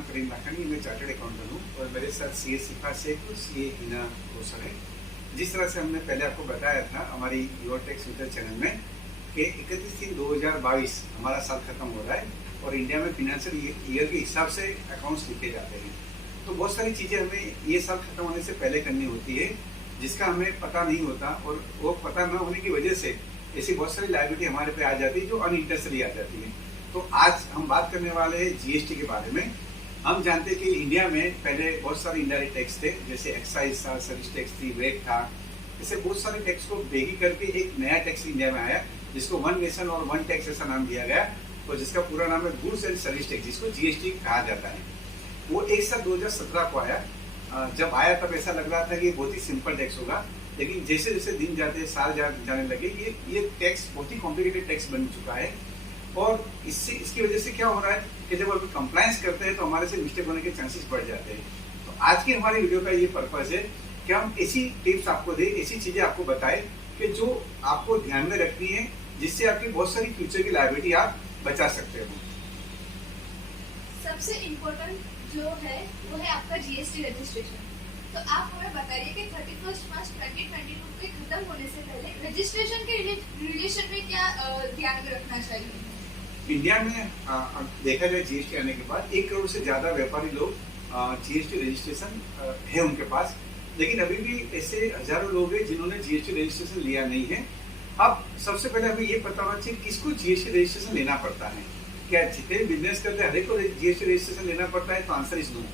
नाम करीम लाखानी, मैं chartered accountant हूँ और मेरे साथ सीए शिफा शेख और सीए हिना रोशन है। जिस तरह से हमने पहले आपको बताया था हमारी योर टैक्स फ्यूचर चैनल में कि 31/3/2022 हमारा साल खत्म हो रहा है और इंडिया में फिनेंशियल ईयर के हिसाब से अकाउंट्स लिखे जाते हैं। तो बहुत सारी चीज़ें हमें ये साल खत्म होने से पहले करनी होती है जिसका हमें पता नहीं होता, और वो पता न होने की वजह से ऐसी बहुत सारी लायबिलिटी हमारे पे आ जाती है जो अनइंटेंशनली आ जाती है। तो आज हम बात करने वाले हैं जीएसटी के बारे में। हम जानते हैं कि इंडिया में पहले बहुत सारे इनडायरेक्ट टैक्स थे, जैसे एक्साइज था, सर्विस टैक्स थी, वेट था। ऐसे बहुत सारे टैक्स को बेगी करके एक नया टैक्स इंडिया में आया जिसको वन नेशन और वन टैक्स ऐसा नाम दिया गया, और जिसका पूरा नाम है गुड्स एंड सर्विस टैक्स, जिसको जीएसटी कहा जाता है। वो एक साल 2017 को आया। जब आया तब ऐसा लग रहा था कि बहुत ही सिंपल टैक्स होगा, लेकिन जैसे जैसे दिन जाते साल जाने लगे ये टैक्स बहुत ही कॉम्प्लिकेटेड टैक्स बन चुका है। और इसकी वजह से क्या हो रहा है कि जब अभी कंप्लायंस करते हैं तो हमारे से मिस्टेक होने के चांसेस बढ़ जाते हैं। तो आज की हमारी वीडियो का ये पर्पज है कि हम ऐसी टिप्स आपको दें, ऐसी चीजें आपको बताएं कि जो आपको ध्यान में रखनी है, जिससे आपकी बहुत सारी फ्यूचर की लायबिलिटी आप बचा सकते हो। सबसे इम्पोर्टेंट जो है वो है आपका जीएसटी रजिस्ट्रेशन। तो आप हमें बताइए कि 31 मार्च 2022 के खत्म होने से पहले रजिस्ट्रेशन के रिलेशन में क्या ध्यान में रखना चाहिए। इंडिया में देखा जाए जीएसटी आने के बाद 1 करोड़ से ज्यादा व्यापारी लोग जीएसटी रजिस्ट्रेशन है उनके पास, लेकिन अभी भी ऐसे हजारों लोग हैं जिन्होंने जीएसटी रजिस्ट्रेशन लिया नहीं है। अब सबसे पहले हमें ये पता होना चाहिए किसको जीएसटी रजिस्ट्रेशन लेना पड़ता है। क्या जितने भी बिजनेस करते हैं हर एक को जीएसटी रजिस्ट्रेशन लेना पड़ता है? तो आंसर इज नो।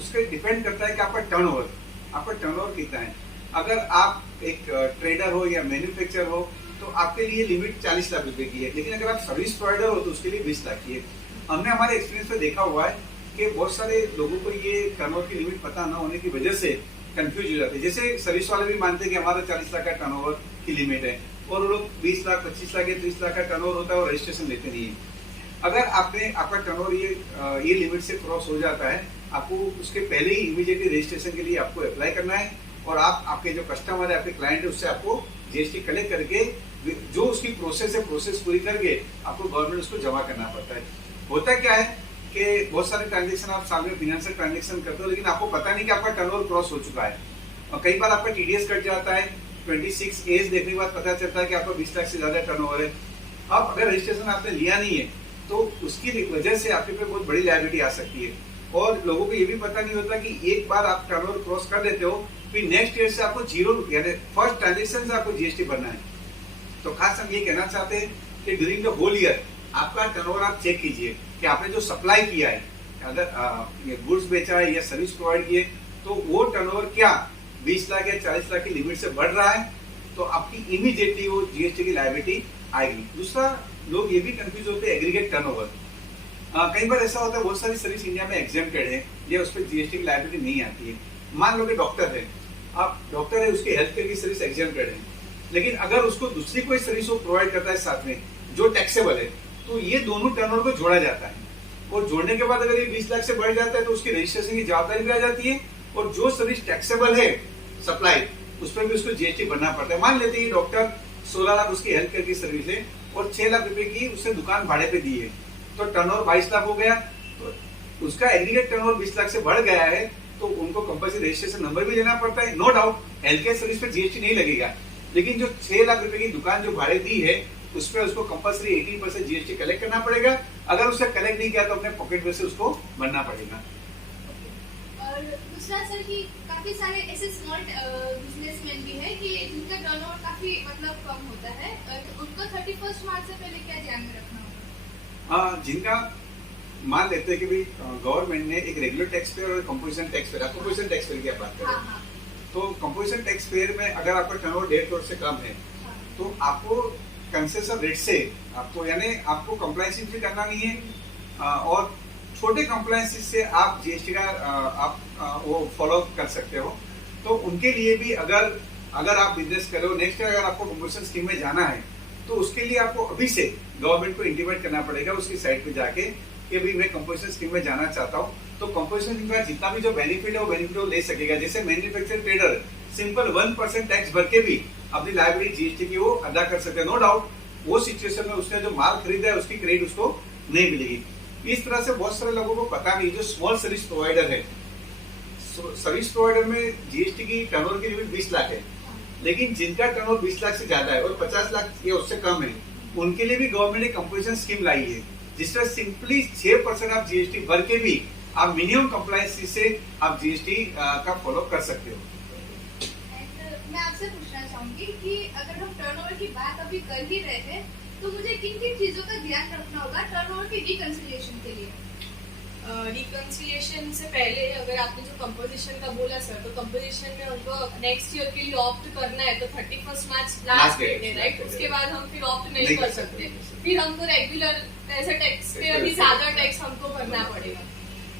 उसका डिपेंड करता है कि आपका टर्नओवर कितना है। अगर आप एक ट्रेडर हो या मैन्युफैक्चरर हो तो आपके लिए लिमिट 40 लाख रुपए की है, लेकिन अगर आप सर्विस प्रोवाइडर हो तो उसके लिए 20 लाख की है। हमने हमारे एक्सपीरियंस में देखा हुआ है कि बहुत सारे लोगों को ये टर्नओवर की लिमिट पता न होने की वजह से कंफ्यूज हो जाते हैं। जैसे सर्विस वाले भी मानते हैं कि हमारा 40 लाख का टर्नओवर की लिमिट है, और वो लोग 20 लाख 25 लाख या 30 लाख का टर्नओवर होता है और रजिस्ट्रेशन लेते नहीं है। अगर आपका टर्नओवर ये लिमिट से क्रॉस हो जाता है, आपको उसके पहले ही इमीडिएटली रजिस्ट्रेशन के लिए आपको अप्लाई करना है, और आपके जो कस्टमर है, आपके क्लाइंट है, उससे आपको जीएसटी कलेक्ट करके जो उसकी प्रोसेस पूरी करके आपको गवर्नमेंट उसको जमा करना पड़ता है। होता क्या है कि बहुत सारे ट्रांजेक्शन आप साल में फिनेंशियल ट्रांजेक्शन करते हो, लेकिन आपको पता नहीं कि आपका टर्नओवर क्रॉस हो चुका है, और कई बार आपका टीडीएस कट जाता है। 26 एज देखने के बाद पता चलता है कि आपका 20 लाख से ज्यादा टर्नओवर है। अब अगर रजिस्ट्रेशन आपने लिया नहीं है तो उसकी वजह से आपके पे बहुत बड़ी लायबिलिटी आ सकती है, और लोगों को ये भी पता नहीं होता कि एक बार आप टर्नओवर क्रॉस कर देते हो फिर नेक्स्ट ईयर से आपको जीरो, यानी फर्स्ट ट्रांजेक्शन से आपको जीएसटी भरना है। तो खास हम ये कहना चाहते हैं कि ड्यूरिंग द होल ईयर आपका टर्नओवर आप चेक कीजिए कि आपने जो सप्लाई किया है, अगर गुड्स बेचा है या सर्विस प्रोवाइड किए, तो वो टर्नओवर क्या 20 लाख या 40 लाख की लिमिट से बढ़ रहा है, तो आपकी इमीडिएटली वो जीएसटी की लायबिलिटी आएगी। दूसरा, लोग ये भी कंफ्यूज होते हैं एग्रीगेट टर्नओवर। कई बार ऐसा होता है बहुत सारी सर्विस इंडिया में एग्जेम्प्टेड है या उस पर जीएसटी की लायबिलिटी नहीं आती है। मान लो कि डॉक्टर है, आप डॉक्टर है, उसकी हेल्थ केयर की सर्विस एग्जेम्प्टेड है, लेकिन अगर उसको दूसरी कोई सर्विस वो प्रोवाइड करता है साथ में जो टैक्सेबल है, तो ये दोनों टर्नओवर को जोड़ा जाता है, और जोड़ने के बाद अगर ये 20 लाख से बढ़ जाता है तो उसकी रजिस्ट्रेशन की जवाबदारी भी आ जाती है, और जो सर्विस टैक्सेबल है सप्लाई उस पर भी उसको जीएसटी भरना पड़ता है। मान लेते हैं डॉक्टर 16 लाख उसकी हेल्थ केयर की सर्विस है और 6 लाख रुपए की उसने दुकान भाड़े पे दी है, तो टर्नओवर 22 लाख हो गया, तो उसका एग्रीगेट टर्नओवर 20 लाख से बढ़ गया है, तो उनको कंपल्सरी रजिस्ट्रेशन नंबर भी लेना पड़ता है। No doubt health care service पे जीएसटी नहीं लगेगा, लेकिन जो 6 लाख रुपए की दुकान जो भाड़े दी है उस पर उसको कंपल्सरी 18% जीएसटी कलेक्ट करना पड़ेगा। अगर उससे कलेक्ट नहीं किया तो अपने पॉकेट में से उसको भरना पड़ेगा। और दूसरा सर कि काफी सारे ऐसे स्मॉल बिजनेसमैन भी है कि जिनका टर्नओवर काफी मतलब कम होता है, उनको 31 मार्च से पहले क्या ध्यान में रखना होगा। जिनका मान लेते हैं कि भाई गवर्नमेंट ने एक रेगुलर टैक्स पेयर और composition tax payer, composition tax payer की आप बात करें, हाँ। तो कंपोजिशन टैक्स पेयर में अगर आपका टर्नओवर 1.5 करोड़ से कम है, हाँ। तो आपको कंसेशन रेट से आपको, यानी आपको कंप्लायंस भी करना नहीं है, और छोटे कंप्लायंस से आप जीएसटी का आप वो फॉलो कर सकते हो। तो उनके लिए भी अगर आप बिजनेस करो, नेक्स्ट ईयर अगर आपको कंपोजिशन स्कीम में जाना है, तो उसके लिए आपको अभी से गवर्नमेंट को इंटीमेट करना पड़ेगा उसकी साइट पे जाके कि भाई मैं कंपोजिशन स्कीम में जाना चाहता हूँ। तो कंपोजिशन स्कीम का जितना भी जो बेनिफिट है वो बेनिफिट वो ले सकेगा। जैसे मैन्युफैक्चर ट्रेडर सिंपल 1% टैक्स भर के भी अपनी लायबिलिटी जीएसटी की वो अदा कर सकते हैं। नो डाउट वो सिचुएशन में उसने जो माल खरीदा है उसकी क्रेडिट उसको नहीं मिलेगी। इस तरह से बहुत सारे लोगों को पता नहीं, जो स्मॉल सर्विस प्रोवाइडर है, सर्विस प्रोवाइडर में जीएसटी की टर्नओवर की लिमिट 20 लाख है, लेकिन जिनका टर्नओवर 20 लाख से ज्यादा है और 50 लाख या उससे कम है, उनके लिए भी गवर्नमेंट ने कंपोजिशन स्कीम लाई है, जिसमें सिंपली 6% आप जीएसटी भर के भी आप मिनिमम कंप्लायंस से आप जीएसटी का फॉलो कर सकते हो। मैं आपसे पूछना चाहूंगी कि अगर हम टर्नओवर की बात अभी कर ही रहे हैं, तो मुझे किन किन चीजों का ध्यान रखना होगा टर्नओवर की रिकंसिलिएशन के लिए? रिकंसिलिएशन से पहले अगर आपने जो कंपोजिशन का बोला सर, तो कंपोजिशन में हमको नेक्स्ट ईयर के लिए ऑप्ट करना है तो 31 मार्च लास्ट डेट है, राइट? उसके बाद हम फिर ऑप्ट नहीं कर सकते, फिर हमको रेगुलर ऐसे टैक्स पे अभी ज्यादा टैक्स हमको भरना पड़ेगा।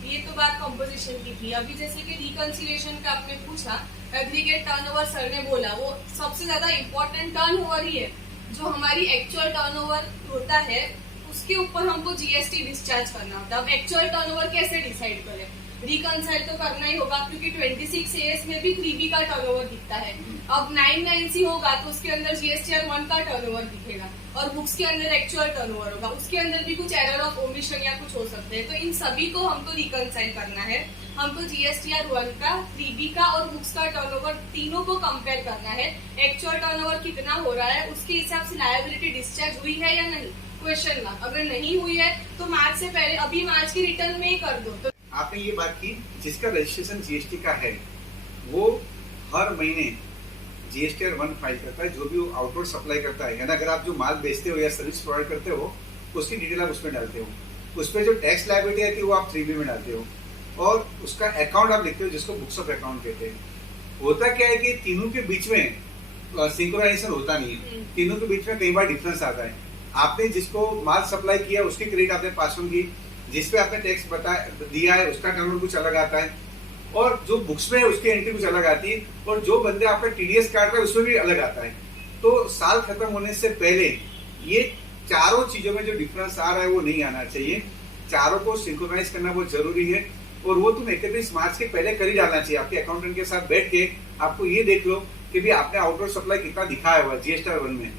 ये तो बात कंपोजिशन की थी। अभी जैसे कि रिकंसिलिएशन का आपने पूछा, एग्रीगेट टर्नओवर सर ने बोला, वो सबसे ज्यादा इम्पोर्टेंट टर्नओवर ही है। जो हमारी एक्चुअल टर्नओवर होता है उसके ऊपर हमको जीएसटी डिस्चार्ज करना होता है। अब एक्चुअल टर्नओवर कैसे डिसाइड करें? रिकंसाइल तो करना ही होगा, क्योंकि 26 एएस में भी 3B का टर्नओवर दिखता है। अब 99C होगा तो उसके अंदर जीएसटीआर 1 का टर्नओवर दिखेगा, और बुक्स के अंदर एक्चुअल टर्नओवर होगा, उसके अंदर भी कुछ एरर ऑफ ओमिशन या कुछ हो सकते हैं। तो इन सभी को हमको रिकंसाइल करना है। हमको जीएसटीआर 1 का, 3B का और बुक्स का टर्नओवर तीनों को कंपेयर करना है। एक्चुअल टर्नओवर कितना हो रहा है उसके हिसाब से लायबिलिटी डिस्चार्ज हुई है या नहीं, क्वेश्चन मार्क। अगर नहीं हुई है तो मार्च से पहले अभी मार्च की रिटर्न में ही कर दो। तो आपने ये बात की, जिसका रजिस्ट्रेशन जीएसटी का है वो हर महीने जीएसटीआर 1 फाइल करता है, जो भी वो आउटवर्ड सप्लाई करता है। यानी अगर आप जो माल बेचते हो या सर्विस प्रोवाइड करते हो उसकी डिटेल आप उसमें डालते हो, उस पर जो टैक्स लायबिलिटी आती है वो आप 3B में डालते हो, और उसका अकाउंट आप लिखते हो जिसको बुक्स ऑफ अकाउंट कहते हैं। होता क्या है कि तीनों के बीच में सिंक्रोनाइजेशन होता नहीं है, तीनों के बीच में कई बार डिफरेंस आता है। आपने जिसको माल सप्लाई किया उसकी क्रेडिट आपने पास ऑन की, जिसपे आपने टैक्स दिया है उसका टर्नओवर कुछ अलग आता है, और जो बुक्स में है उसकी एंट्री कुछ अलग आती है, और जो बंदे आपका टीडीएस काट रहे हैं उसमें भी अलग आता है। तो साल खत्म होने से पहले ये चारों चीजों में जो डिफरेंस आ रहा है वो नहीं आना चाहिए। चारों को सिंक्रोनाइज करना बहुत जरूरी है, और वो तुम 31 मार्च के पहले कर ही डालना चाहिए। आपके अकाउंटेंट के साथ बैठ के आपको ये देख लो कि भी आपने आउटवर्ड सप्लाई कितना दिखाया हुआ जीएसटीआर 1 में,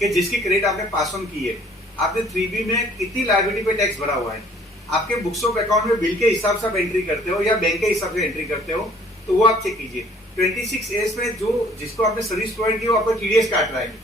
कि जिसकी क्रेडिट आपने पास ऑन की है, आपने 3B में कितनी लायबिलिटी पे टैक्स भरा हुआ है, आपके बुक्स ऑफ अकाउंट में बिल के हिसाब से आप एंट्री करते हो या बैंक के हिसाब से एंट्री करते हो, तो वो आप चेक कीजिए। 26 एस में जो जिसको आपने सर्विस प्रोवाइड की वो आपका टीडीएस काट रहा है।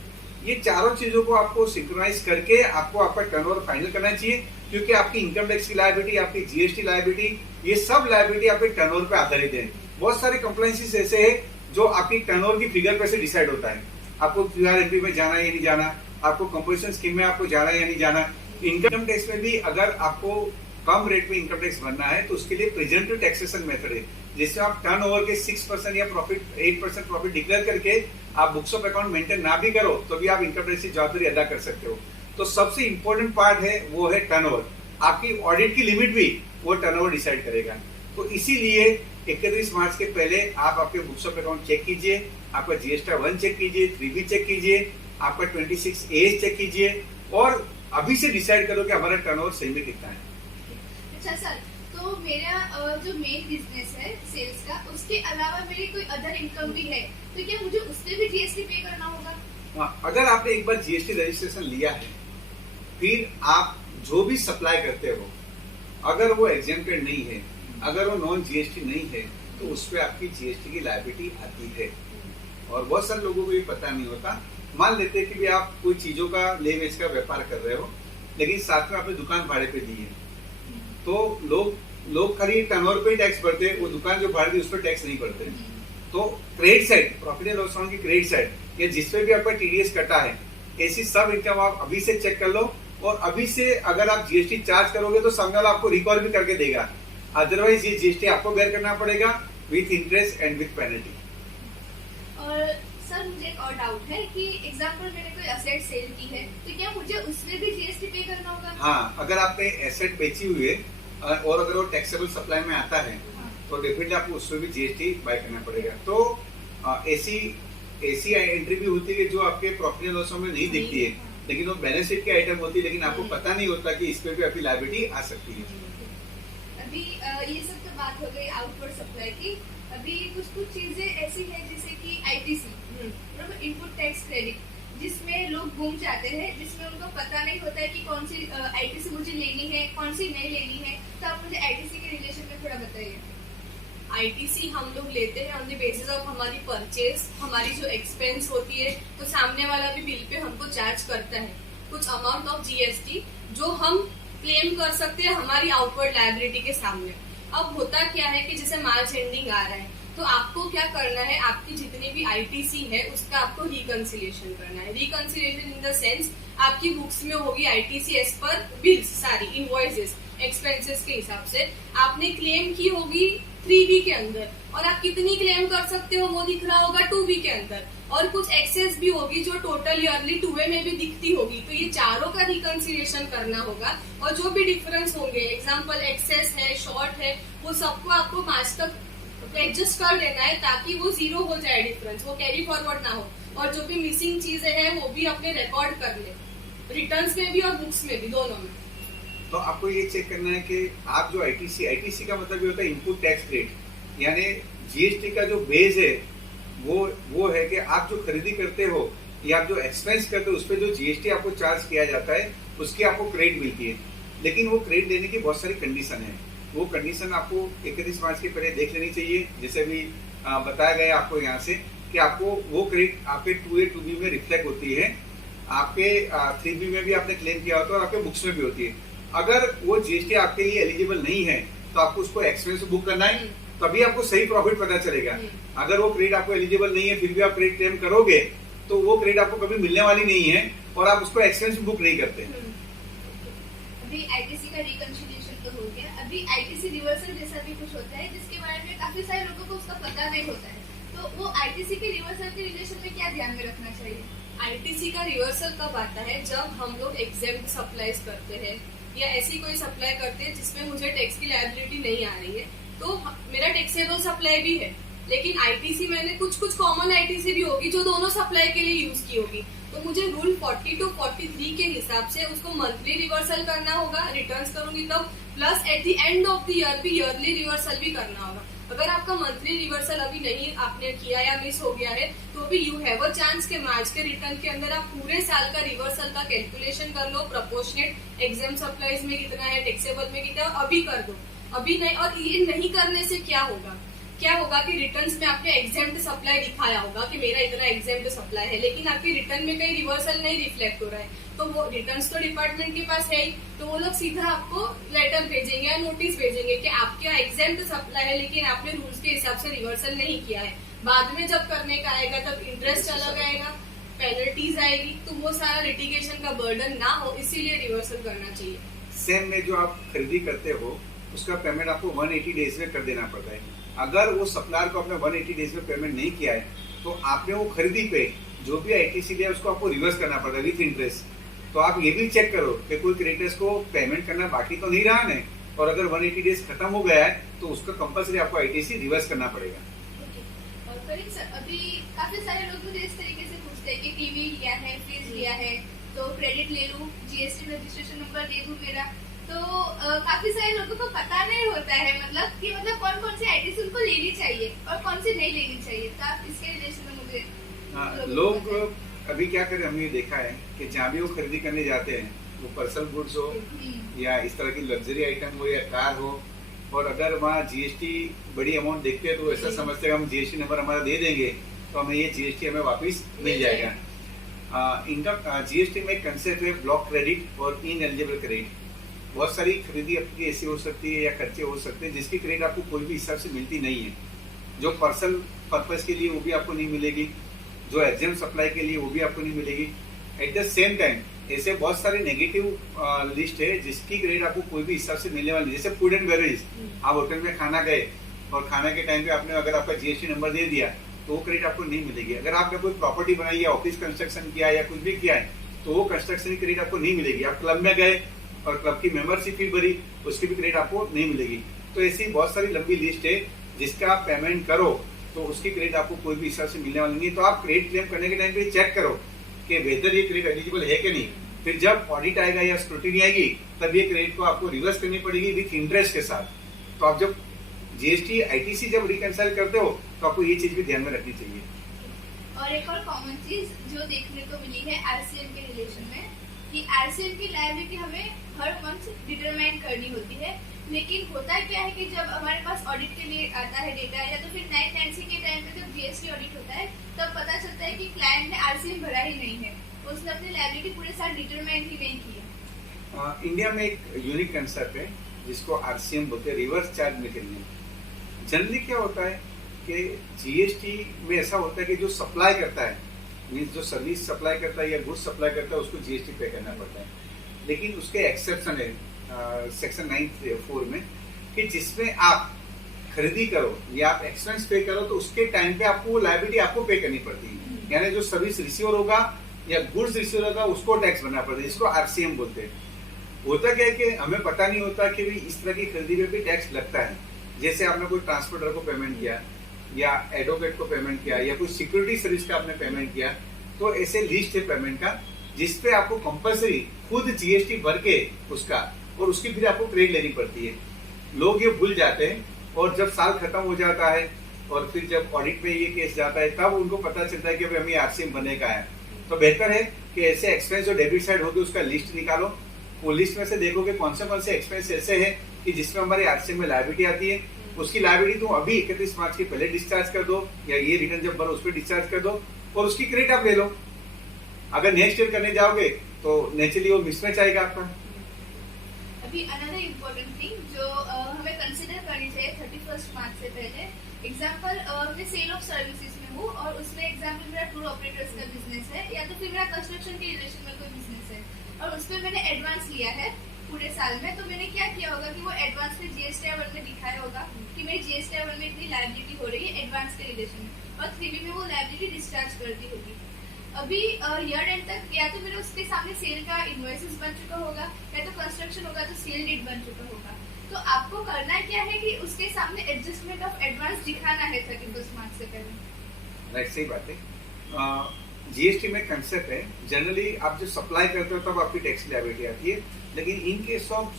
ये चारों चीजों को आपको सिंक्रोनाइज करके आपको आपका टर्नओवर फाइनल करना चाहिए, क्योंकि आपकी इनकम टैक्स की लायबिलिटी, आपकी जीएसटी लायबिलिटी, ये सब लायबिलिटी आपके टर्नओवर पे आधारित है। बहुत सारे कंप्लायंसेस ऐसे है जो आपकी टर्नओवर की फिगर पे से डिसाइड होता है। आपको क्यूआरएमपी में जाना है या नहीं जाना, आपको कंपोजिशन स्कीम में आपको जाना है या नहीं जाना। इनकम टैक्स में भी अगर आपको कम रेट में इनकम टैक्स भरना है तो उसके लिए प्रेजेंटिव टैक्सेशन मेथड है, जिससे आप टर्नओवर के 6% या प्रॉफिट 8% प्रॉफिट डिक्लेयर करके आप बुक्स ऑफ अकाउंट मेंटेन ना भी करो तो भी आप इनकम टैक्स की जवाबदारी अदा कर सकते हो। तो सबसे इंपॉर्टेंट पार्ट है वो है टर्नओवर। आपकी ऑडिट की लिमिट भी वो टर्नओवर डिसाइड करेगा। तो इसीलिए 31 मार्च के पहले आप आपके बुक्स ऑफ अकाउंट चेक कीजिए, आपका जीएसटीआर 1 चेक कीजिए, 3B चेक कीजिए, आपका 26 एज चेक कीजिए, और अभी से डिसाइड करो कि हमारा टर्नओवर सही में कितना है। अच्छा सर, तो मेरा जो मेन बिजनेस है सेल्स का, उसके अलावा मेरी कोई अदर इनकम भी है, तो क्या मुझे उससे भी जीएसटी पे करना होगा? हाँ, अगर आपने एक बार जीएसटी रजिस्ट्रेशन लिया है, फिर आप जो भी सप्लाई करते हो, अगर वो एग्जेम्प्टेड नहीं है, अगर वो नॉन जीएसटी नहीं है, तो उस पर आपकी जीएसटी की लायबिलिटी आती है। और बहुत सारे लोगों को ये पता नहीं होता। मान लेते हैं कि भी आप कोई चीजों का ले बेच का व्यापार कर रहे हो, लेकिन साथ में आपने दुकान भाड़े पे दी है, तो लोग खाली टर्नओवर पे टैक्स भरते हैं, वो दुकान जो भाड़े दी उस पर टैक्स नहीं भरते। तो credit side, profit and loss account की क्रेडिट साइड, या जिसपे भी आपका टीडीएस कटा है, ऐसी सब इनकम आप अभी से चेक कर लो, और अभी से अगर आप जीएसटी चार्ज करोगे तो सामने वाला आपको रिकवर भी करके देगा। अदरवाइज ये जीएसटी आपको बेयर करना पड़ेगा with interest and with penalty. और सर मुझे एक और डाउट है कि एग्जांपल मैंने कोई एसेट सेल की है, तो क्या मुझे उसमें भी जीएसटी पे करना होगा? हाँ, अगर आपने एसेट बेची हुई है और अगर वो टैक्सेबल सप्लाई में आता है, तो डेफिनेटली आपको उसमें भी जीएसटी बाय करना पड़ेगा। तो ऐसी एंट्री भी होती है जो आपके प्रॉफिट एंड लॉस में नहीं दिखती है, लेकिन वो बैलेंस शीट की आइटम होती है, लेकिन आपको पता नहीं होता कि इस पे भी आपकी लायबिलिटी आ सकती है। अभी ये सब तो बात हो गई आउटवर्ड सप्लाई की। अभी कुछ चीजें ऐसी है जैसे कि आईटीसी, इनपुट टैक्स क्रेडिट, जिसमें लोग गुम जाते हैं, जिसमें उनको पता नहीं होता है कि कौन सी आईटीसी मुझे लेनी है, कौन सी नहीं लेनी है। तो आप मुझे आईटीसी के रिलेशन में थोड़ा बताइए। आईटीसी हम लोग लेते हैं ऑन द बेसिस ऑफ हमारी परचेज, हमारी जो एक्सपेंस होती है, तो सामने वाला भी बिल पे हमको चार्ज करता है कुछ अमाउंट ऑफ जीएसटी, जो हम क्लेम कर सकते हैं हमारी आउटवर्ड लायबिलिटी के सामने। अब होता क्या है कि जैसे मार्च एंडिंग आ रहा है, तो आपको क्या करना है, आपकी जितनी भी आईटीसी है उसका आपको रिकंसिलिएशन करना है। रिकंसिलिएशन इन द सेंस आपकी बुक्स में होगी आईटीसी एज पर बिल्स, सारी इनवॉइसेस, एक्सपेंसेस के हिसाब से आपने क्लेम की होगी 3B के अंदर, और आप कितनी क्लेम कर सकते हो वो दिख रहा होगा 2B के अंदर, और कुछ एक्सेस भी होगी जो टोटल ईयरली 2A में भी दिखती होगी। तो ये चारों का रिकंसिलिएशन करना होगा, और जो भी डिफरेंस होंगे, एग्जाम्पल एक्सेस है, शॉर्ट है, वो सबको आपको मार्च तक एडजस्ट कर देना है ताकि वो 0 हो जाए डिफरेंस, वो कैरी फॉरवर्ड ना हो। और जो भी मिसिंग चीजें हैं वो भी अपने रिकॉर्ड कर ले, रिटर्न्स में भी और बुक्स में भी, दोनों में। तो आपको ये चेक करना है कि आप जो आईटीसी का मतलब ये होता है इनपुट टैक्स क्रेडिट, यानी जीएसटी का जो बेस है वो है कि आप जो खरीदी करते हो या आप जो एक्सपेंस करते हो उस पर जो जीएसटी आपको चार्ज किया जाता है उसकी आपको क्रेडिट मिलती है। लेकिन वो क्रेडिट देने की बहुत सारी कंडीशन है। वो कंडीशन आपको 31 मार्च के पहले देख लेनी चाहिए। जैसे भी बताया गया आपको यहाँ से कि आपको वो क्रेडिट आपके 2A 2B में रिफ्लेक्ट होती है, आपके 3B में भी आपने क्लेम किया होता है और आपके बुक्स में भी होती है। अगर वो जीएसटी आपके लिए एलिजिबल नहीं है तो आपको उसको एक्सपेंस बुक करना है, तभी आपको सही प्रॉफिट पता चलेगा। अगर वो क्रेडिट आपको एलिजिबल नहीं है फिर भी आप क्रेडिट क्लेम करोगे तो वो क्रेडिट आपको कभी मिलने वाली नहीं है और आप उसको एक्सपेंस बुक नहीं करते। अभी आईटीसी का रिकंसिलिएशन तो हो गया, अभी आईटीसी रिवर्सल जैसा भी कुछ होता है जिसके बारे में काफी सारे लोगों को उसका पता नहीं होता है। तो वो आईटीसी के रिवर्सल के रिलेशन में क्या ध्यान में रखना चाहिए? आईटीसी का रिवर्सल कब आता है? जब हम लोग एग्जेम्प्ट सप्लाईज करते हैं या ऐसी कोई सप्लाई करते हैं जिसमें मुझे टैक्स की लायबिलिटी नहीं आ रही है, तो मेरा टैक्सेबल सप्लाई भी है, लेकिन आईटीसी मैंने कुछ कॉमन आईटीसी भी होगी जो दोनों सप्लाई के लिए यूज की होगी, तो मुझे रूल 40 to 43 के हिसाब से उसको मंथली रिवर्सल करना होगा, रिटर्न्स करूंगी तब, plus at the end of the year भी ईयरली रिवर्सल भी करना होगा। अगर आपका मंथली रिवर्सल अभी नहीं आपने किया या मिस हो गया है तो भी यू हैव अ चांस के मार्च के रिटर्न के अंदर आप पूरे साल का रिवर्सल का कैलकुलेशन कर लो, प्रोपोर्शनेट एग्जाम सप्लाईज में कितना है, टैक्सेबल में कितना है, अभी कर दो। अभी नहीं, और ये नहीं करने से क्या होगा कि रिटर्न्स में आपने एग्जेम्प्ट सप्लाई दिखाया होगा कि मेरा इतना एग्जेम्प्ट सप्लाई है, लेकिन आपके रिटर्न में कहीं रिवर्सल नहीं रिफ्लेक्ट हो रहा है, तो वो रिटर्न्स तो डिपार्टमेंट के पास है ही, तो वो लोग सीधा आपको लेटर भेजेंगे या नोटिस भेजेंगे कि आपके यहाँ एग्जेम्प्ट सप्लाई है लेकिन आपने रूल्स के हिसाब से रिवर्सल नहीं किया है। बाद में जब करने का आएगा तब इंटरेस्ट अलग आएगा, पेनल्टीज आएगी, तो वो सारा लिटिगेशन का बर्डन ना हो, इसीलिए रिवर्सल करना चाहिए। सेम में जो आप खरीदी करते हो उसका पेमेंट आपको 180 डेज में कर देना पड़ता है। अगर वो सप्लायर को आपने 180 डेज में पेमेंट नहीं किया है तो आपने वो खरीदी पे जो भी आईटीसी लिया उसको आपको रिवर्स करना पड़ता है विथ इंटरेस्ट। तो आप ये भी चेक करो कि कोई क्रेडिटर्स को पेमेंट करना बाकी तो नहीं रहा है, और अगर 180 डेज खत्म हो गया है तो उसका कंपल्सरी आपको आईटीसी रिवर्स करना पड़ेगा। अभी काफी सारे लोग मुझे इस तरीके से पूछते हैं कि टीवी लिया है, फ्रिज लिया है, तो क्रेडिट ले लूं, जीएसटी रजिस्ट्रेशन नंबर दे दूं मेरा, तो काफी सारे लोगों को पता नहीं होता है मतलब कौन कौन सी आईटीसी उनको लेनी चाहिए और कौन सी नहीं लेनी चाहिए। तो आप इसके रिलेशन में मुझे लोग अभी क्या करें, हमने देखा है कि जहाँ भी वो खरीदी करने जाते हैं, वो पर्सनल गुड्स हो या इस तरह की लग्जरी आइटम हो या कार हो, और अगर वहाँ जीएसटी बड़ी अमाउंट देखते हैं तो ऐसा समझते हैं हम जीएसटी नंबर हमारा दे देंगे तो हमें ये जीएसटी हमें वापस मिल जाएगा। इनका जीएसटी में कंसेप्ट है ब्लॉक क्रेडिट और इन एलिजिबल क्रेडिट। बहुत सारी खरीदी आपकी ऐसी हो सकती है या खर्चे हो सकते हैं जिसकी क्रेडिट आपको कोई भी हिसाब से मिलती नहीं है। जो पर्सनल पर्पस के लिए वो भी आपको नहीं मिलेगी, जो एग्जाम सप्लाई के लिए वो भी आपको नहीं मिलेगी। एट द सेम टाइम ऐसे बहुत सारे नेगेटिव लिस्ट है जिसकी क्रेडिट आपको कोई भी हिसाब से मिलने वाली, जैसे फूड एंड बेवरेज। आप होटल में खाना गए और खाना के टाइम पे आपने अगर आपका जीएसटी नंबर दे दिया तो वो क्रेडिट आपको नहीं मिलेगी। अगर आपने कोई प्रॉपर्टी बनाई या ऑफिस कंस्ट्रक्शन किया या कुछ भी किया है तो वो कंस्ट्रक्शन की क्रेडिट आपको नहीं मिलेगी। आप क्लब में गए और क्लब की मेंबरशिप फी भरी, उसकी भी क्रेडिट आपको नहीं मिलेगी। तो ऐसी बहुत सारी लंबी लिस्ट है जिसका आप पेमेंट करो तो उसकी क्रेडिट आपको कोई भी हिसाब से मिलने वाली नहीं। तो आप क्रेडिट क्लेम करने के टाइम पे चेक करो कि वेदर ये क्रेडिट एलिजिबल है कि नहीं। फिर जब ऑडिट आएगा या स्क्रूटिनी आएगी तब ये क्रेडिट को आपको रिवर्स करनी पड़ेगी विथ इंटरेस्ट के साथ। तो आप जब जीएसटी आईटीसी जब रिकंसाइल करते हो तो आपको ये चीज भी ध्यान में रखनी चाहिए। और एक और कॉमन चीज जो देखने को मिली है आरसीएम के रिलेशन में कि आरसीएम की लायबिलिटी हमें हर मंथ डिटरमाइन करनी होती है, लेकिन होता क्या है कि जब हमारे पास ऑडिट के लिए आता है डेटा या तो फिर 990 के टाइम पे जब जीएसटी ऑडिट होता है तब पता चलता है कि क्लाइंट ने आरसीएम भरा ही नहीं है, उसने अपनी लायबिलिटी पूरे साल डिटरमाइन ही नहीं की है। इंडिया में एक यूनिक कंसेप्ट है जिसको आरसीएम बोलते हैं, रिवर्स चार्ज मैकेनिज्म। जनरली क्या होता है कि जीएसटी में ऐसा होता है कि जो सप्लाई करता है, मीन्स जो सर्विस सप्लाई करता है या गुड्स सप्लाई करता है उसको जीएसटी पे करना पड़ता है, लेकिन उसके एक्सेप्शन है सेक्शन 9(4) में कि जिसमें आप खरीदी करो या आप एक्सपेंस पे करो तो उसके टाइम पे आपको वो लायबिलिटी आपको पे करनी पड़ती है, यानी जो सर्विस रिसीवर होगा या गुड्स रिसीवर होगा उसको टैक्स भरना पड़ता है, जिसको आरसीएम बोलते हैं। होता क्या है कि हमें पता नहीं होता कि भाई इस तरह की खरीदी पे भी टैक्स लगता है। जैसे आपने कोई ट्रांसपोर्टर को पेमेंट किया या एडवोकेट को पेमेंट किया या कोई सिक्योरिटी सर्विस का आपने पेमेंट किया, तो ऐसे लिस्ट है पेमेंट का जिसपे आपको कंपल्सरी खुद जीएसटी भर के उसका और उसकी फिर आपको क्रेडिट लेनी पड़ती है। लोग ये भूल जाते हैं और जब साल खत्म हो जाता है और फिर जब ऑडिट में ये केस जाता है तब उनको पता चलता है कि भाई हमें आरसीएम बनने का है। तो बेहतर है कि ऐसे एक्सपेंस जो डेबिट साइड होगी उसका लिस्ट निकालो, वो लिस्ट में से देखोगे कौन से एक्सपेंस ऐसे हैं कि जिसमें हमारे आरसीएम में लायबिलिटी आती है, उसकी लायबिलिटी तुम अभी 31 मार्च के पहले डिस्चार्ज कर दो या ये रिटर्न जब भरो उस पर डिस्चार्ज कर दो और उसकी क्रेडिट आप ले लो। अगर नेक्स्ट ईयर करने जाओगे तो नेचुरली वो मिसमैच आएगा आपका। अभी अनदर इम्पोर्टेंट थिंग जो हमें कंसिडर करनी चाहिए 31 मार्च से पहले, एग्जांपल मैं सेल ऑफ सर्विसेज में हूँ और उसमें एग्जांपल मेरा टूर ऑपरेटर्स का बिजनेस है या तो फिर मेरा कंस्ट्रक्शन के रिलेशन में कोई बिजनेस है और उसमें मैंने एडवांस लिया है पूरे साल में, तो मैंने क्या किया होगा कि वो एडवांस में जीएसटी वन में दिखाया होगा कि मेरी जीएसटी वन में इतनी लायबिलिटी हो रही है एडवांस के रिलेशन में, और 3B में वो लायबिलिटी डिस्चार्ज कर दी होगी। अभी ईयर एंड तक या तो मेरे उसके सामने सेल का इनवॉइसेस बन चुका होगा या तो कंस्ट्रक्शन होगा तो सेल डेट बन चुका होगा। तो आपको करना क्या है कि उसके सामने एडजस्टमेंट ऑफ एडवांस दिखाना है 31 मार्च से पहले। राइट, सही बात है। जीएसटी में कंसेप्ट है जनरली आप जो सप्लाई करते हो तब आपकी टैक्स लायबिलिटी आती है, लेकिन इन केस ऑफ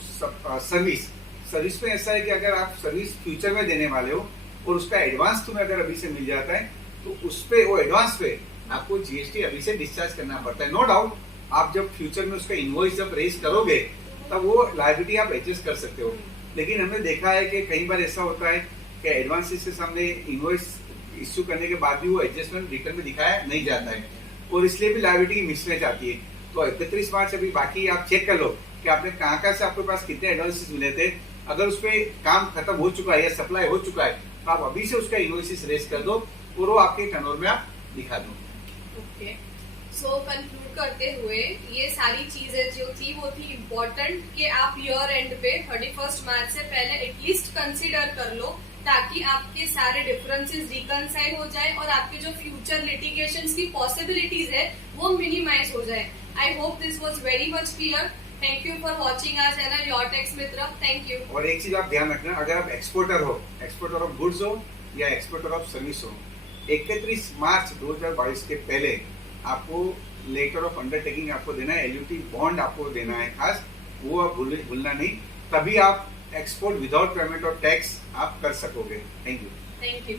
सर्विस में ऐसा है कि अगर आप सर्विस फ्यूचर में देने वाले हो और उसका एडवांस तुम्हें अगर अभी से मिल जाता है तो उस पे वो एडवांस पे आपको जीएसटी अभी से डिस्चार्ज करना पड़ता है। नो डाउट आप जब फ्यूचर में उसका इनवॉइस जब रेज करोगे तब वो लायबिलिटी आप एडजस्ट कर सकते हो, लेकिन हमने देखा है कि कई बार ऐसा होता है कि एडवांसेस के सामने इनवॉइस इश्यू करने के बाद भी वो एडजस्टमेंट रिटर्न में दिखाया नहीं जाता है और इसलिए भी लायबिलिटी की मिसमैच आती है। तो 31 मार्च अभी बाकी आप चेक कर लो कि आपने कहाँ से आपके पास कितने एडवांसेस मिले थे। अगर उस पर काम खत्म हो चुका है या सप्लाई हो चुका है तो आप अभी से उसका इनवॉइसेस रेज कर दो और वो आपके टर्नओवर में आप दिखा दो। ओके, सो कंक्लूड करते हुए ये सारी चीजें जो थी वो थी इम्पोर्टेंट कि आप ईयर एंड पे 31 मार्च से पहले एटलीस्ट कंसीडर कर लो ताकि आपके सारे डिफरेंसेस रिकनसाइल हो जाए और आपके जो फ्यूचर लिटिगेशंस की पॉसिबिलिटीज है वो मिनिमाइज हो जाए। I hope this was very much clear. Thank you for watching our channel your tax मित्र। Thank you. और एक चीज आप ध्यान रखना, अगर आप एक्सपोर्टर हो, एक्सपोर्टर ऑफ गुड्स हो या एक्सपोर्टर ऑफ सर्विस हो, 31 मार्च 2022 के पहले आपको लेटर ऑफ अंडरटेकिंग आपको देना है, एलयूटी बॉन्ड आपको देना है खास, वो आप भूलना नहीं, तभी आप export without payment of tax आप कर सकोगे। Thank you. Thank you.